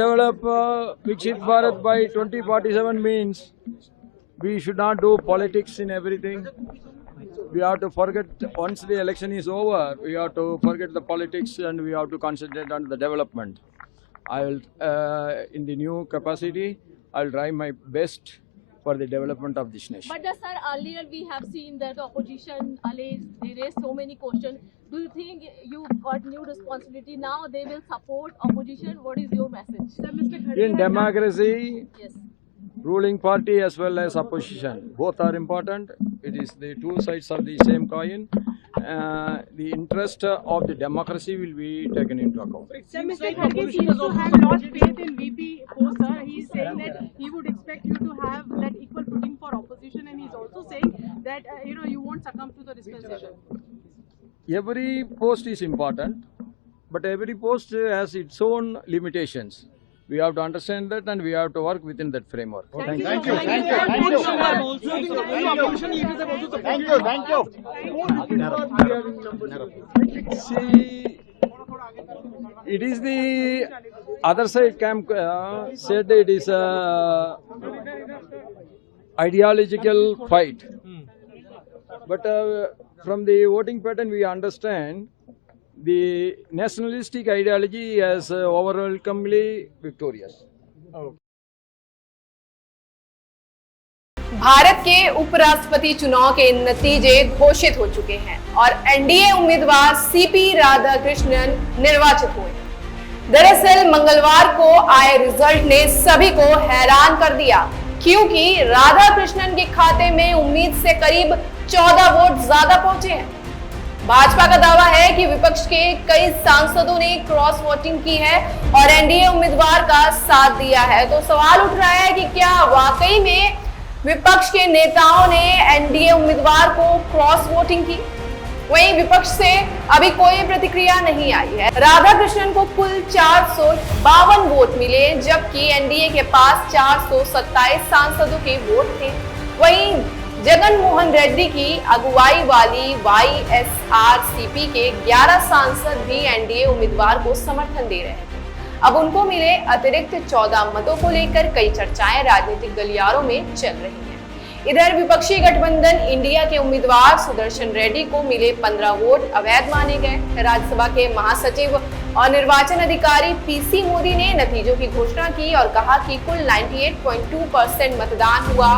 develop Viksit Bharat by 2047 means we should not do politics in everything. We have to forget, once the election is over, we have to forget the politics and we have to concentrate on the development. I will, in the new capacity, I will try my best for the development of this nation. But sir, earlier we have seen that the opposition they raised so many questions. Do you think you got new responsibility now? They will support opposition. What is your message? Sir, Mr. In democracy, yes. Ruling party as well as opposition, both are important. It is the two sides of the same coin. The interest of the democracy will be taken into account. Sir, Mr. Kharge seems to have lost faith in VP post, sir. He is saying that he would expect you to have that equal footing for opposition, and he's also saying that you won't succumb to the dispensation. Every post is important, but every post has its own limitations. We have to understand that and we have to work within that framework. Thank you. See, it is the other side camp said it is a ideological fight. But from the voting pattern we understand the nationalistic ideology is overwhelmingly victorious. Bharat के उपराष्ट्रपति चुनाव के नतीजे घोषित हो चुके हैं और एनडीए उम्मीदवार सीपी राधाकृष्णन निर्वाचित हुए। दरअसल मंगलवार को आए रिजल्ट ने सभी को हैरान कर दिया, क्योंकि राधाकृष्णन के खाते में उम्मीद से करीब 14 वोट ज्यादा पहुंचे हैं। भाजपा का दावा है कि विपक्ष के कई सांसदों ने क्रॉस वोटिंग की है और एनडीए उम्मीदवार का साथ दिया है। तो सवाल उठ रहा है कि क्या वाकई में विपक्ष के नेताओं ने एनडीए उम्मीदवार को क्रॉस वोटिंग की? वहीं विपक्ष से अभी कोई प्रतिक्रिया नहीं आई है। राधाकृष्णन को कुल 452 वोट मिले, जबकि एनडीए के पास 427 सांसदों के वोट थे। वहीं जगन मोहन रेड्डी की अगुवाई वाली वाईएसआरसीपी के 11 सांसद भी एनडीए उम्मीदवार को समर्थन दे रहे हैं। अब उनको मिले अतिरिक्त 14 मतों को लेकर कई चर्चाएं राजनीतिक गलियारों में चल रही हैं। इधर विपक्षी गठबंधन इंडिया के उम्मीदवार सुदर्शन रेड्डी को मिले 15 वोट अवैध माने गए। राज्यसभा के महासचिव और निर्वाचन अधिकारी पीसी मोदी ने नतीजों की घोषणा की और कहा कि कुल 98.2% मतदान हुआ।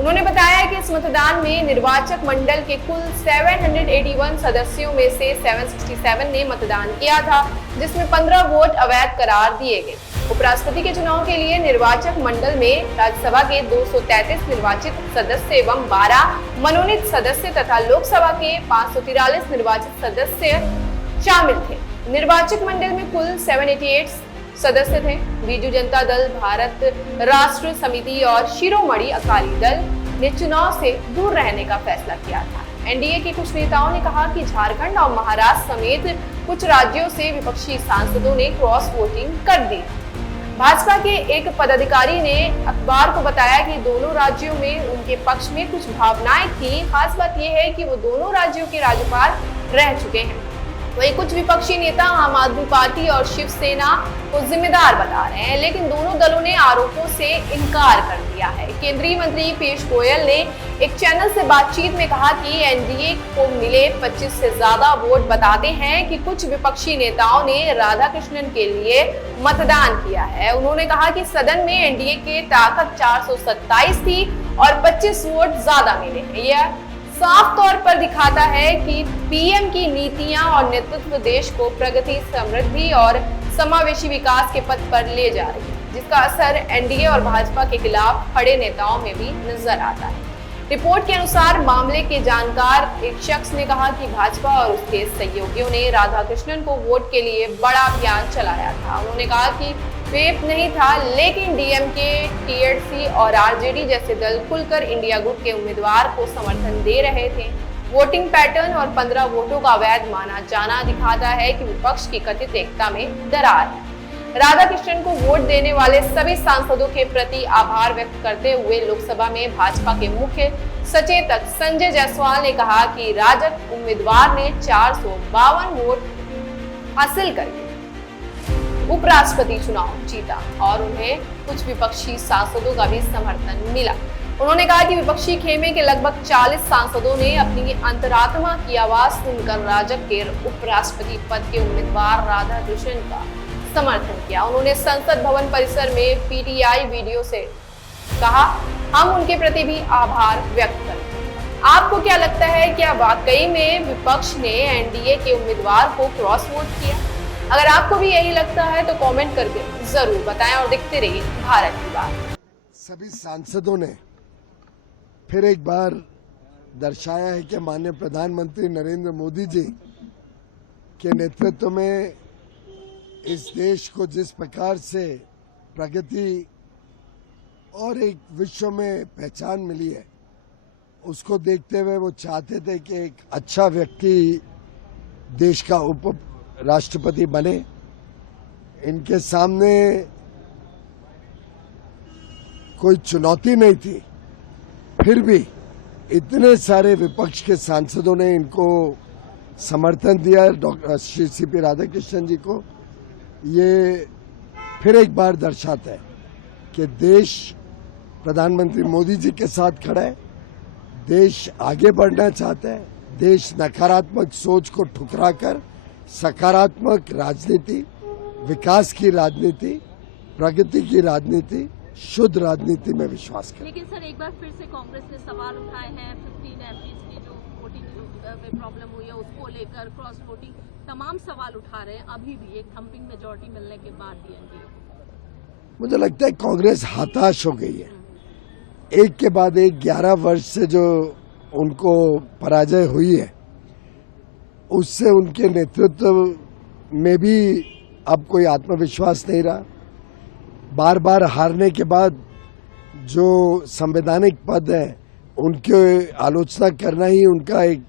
उन्होंने बताया कि इस मतदान में निर्वाचक मंडल के कुल 781 सदस्यों में से 767 ने मतदान किया था, जिसमें 15 वोट अवैध करार दिए गए। उपराष्ट्रपति के चुनाव के लिए निर्वाचक मंडल में राज्यसभा के 233 निर्वाचित सदस्य एवं 12 मनोनीत सदस्य तथा लोकसभा के 543 निर्वाचित सदस्य शामिल थे। निर्वाचक मंडल में कुल 788 सदस्य थे। बीजू जनता दल, भारत राष्ट्र समिति और शिरोमणि अकाली दल ने चुनाव से दूर रहने का फैसला किया था। एनडीए के कुछ नेताओं ने कहा कि झारखंड और महाराष्ट्र समेत कुछ राज्यों से विपक्षी सांसदों ने क्रॉस वोटिंग कर दी। भाजपा के एक पदाधिकारी ने अखबार को बताया कि दोनों राज्यों में उनके पक्ष में कुछ भावनाएं थी। खास बात यह है कि वो दोनों राज्यों के राज्यपाल रह चुके हैं। वहीं कुछ विपक्षी नेता आम आदमी पार्टी और शिवसेना को जिम्मेदार बता रहे हैं, लेकिन दोनों दलों ने आरोपों से इनकार कर दिया है। केंद्रीय मंत्री पीयूष गोयल ने एक चैनल से बातचीत में कहा कि एनडीए को मिले 25 से ज्यादा वोट बताते हैं कि कुछ विपक्षी नेताओं ने राधाकृष्णन के लिए मतदान किया है। उन्होंने कहा कि सदन में एनडीए के ताकत 427 थी और 25 वोट ज्यादा मिले हैं। यह साफ तौर पर दिखाता है कि पीएम की नीतियां और नेतृत्व देश को प्रगति, समृद्धि और समावेशी विकास के पथ पर ले जा रही है, जिसका असर एनडीए और भाजपा के खिलाफ खड़े नेताओं में भी नजर आता है। रिपोर्ट के अनुसार मामले के जानकार एक शख्स ने कहा कि भाजपा और उसके सहयोगियों ने राधाकृष्णन को वोट के लिए बड़ा अभियान चलाया था। उन्होंने कहा कि वेप नहीं था, लेकिन डीएमके, टीएमसी और आरजेडी जैसे दल खुलकर इंडिया गुट के उम्मीदवार को समर्थन दे रहे थे। वोटिंग पैटर्न और 15 वोटों का अवैध माना जाना दिखाता है कि विपक्ष की कथित एकता में दरार है। राधाकृष्णन को वोट देने वाले सभी सांसदों के प्रति आभार व्यक्त करते हुए लोकसभा में भाजपा के मुख्य सचेतक संजय जायसवाल ने कहा कि राजग उम्मीदवार ने 452 वोट हासिल करके उपराष्ट्रपति चुनाव जीता और उन्हें कुछ विपक्षी सांसदों का भी समर्थन मिला। उन्होंने कहा कि विपक्षी खेमे के लगभग 40 सांसदों ने अपनी अंतरात्मा की आवाज सुनकर राजग के उपराष्ट्रपति पद के उम्मीदवार राधा कृष्णन का समर्थन किया। उन्होंने संसद भवन परिसर में पीटीआई वीडियो से कहा, हम उनके प्रति भी आभार व्यक्त करते हैं। आपको क्या लगता है, क्या वाकई में विपक्ष ने एनडीए के उम्मीदवार को क्रॉस वोट किया? अगर आपको भी यही लगता है तो कमेंट करके जरूर बताएं और देखते रहिए भारत की बात। सभी सांसदों ने फिर एक बार दर्शाया है कि माननीय प्रधानमंत्री नरेंद्र मोदी जी के नेतृत्व में इस देश को जिस प्रकार से प्रगति और एक विश्व में पहचान मिली है, उसको देखते हुए वो चाहते थे कि एक अच्छा व्यक्ति देश का उप राष्ट्रपति बने। इनके सामने कोई चुनौती नहीं थी, फिर भी इतने सारे विपक्ष के सांसदों ने इनको समर्थन दिया डॉक्टर श्री सीपी राधाकृष्णन जी को। ये फिर एक बार दर्शाता है कि देश प्रधानमंत्री मोदी जी के साथ खड़ा है, देश आगे बढ़ना चाहता है, देश नकारात्मक सोच को ठुकराकर सकारात्मक राजनीति, विकास की राजनीति, प्रगति की राजनीति, शुद्ध राजनीति में विश्वास करें। लेकिन सर एक बार फिर से कांग्रेस ने सवाल उठाए हैं 15 एमपीज की जो वोटिंग में प्रॉब्लम हुई है उसको लेकर, क्रॉस वोटिंग, तमाम सवाल उठा रहे हैं अभी भी एक थम्पिंग मेजॉरिटी मिलने के बाद भी एनडीए। मुझे लगता है कांग्रेस हताश हो गई है। एक के बाद एक 11 वर्ष से जो उनको पराजय हुई है, उससे उनके नेतृत्व में भी अब कोई आत्मविश्वास नहीं रहा। बार बार हारने के बाद जो संवैधानिक पद है उनके आलोचना करना ही उनका एक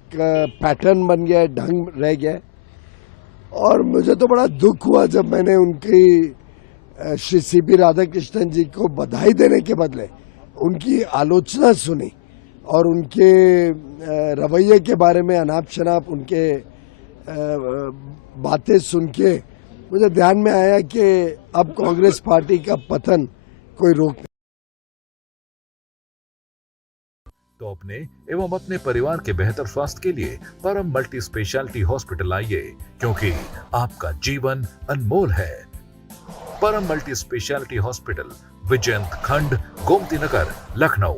पैटर्न बन गया है, ढंग रह गया है। और मुझे तो बड़ा दुख हुआ जब मैंने उनकी श्री सीपी राधाकृष्णन जी को बधाई देने के बदले उनकी आलोचना सुनी और उनके रवैये के बारे में अनाप शनाप उनके बातें सुन के मुझे ध्यान में आया कि अब कांग्रेस पार्टी का पतन कोई रोक नहीं। तो अपने एवं अपने परिवार के बेहतर स्वास्थ्य के लिए परम मल्टी स्पेशलिटी हॉस्पिटल आइए, क्योंकि आपका जीवन अनमोल है। परम मल्टी स्पेशलिटी हॉस्पिटल, विजयंत खंड, गोमती नगर, लखनऊ।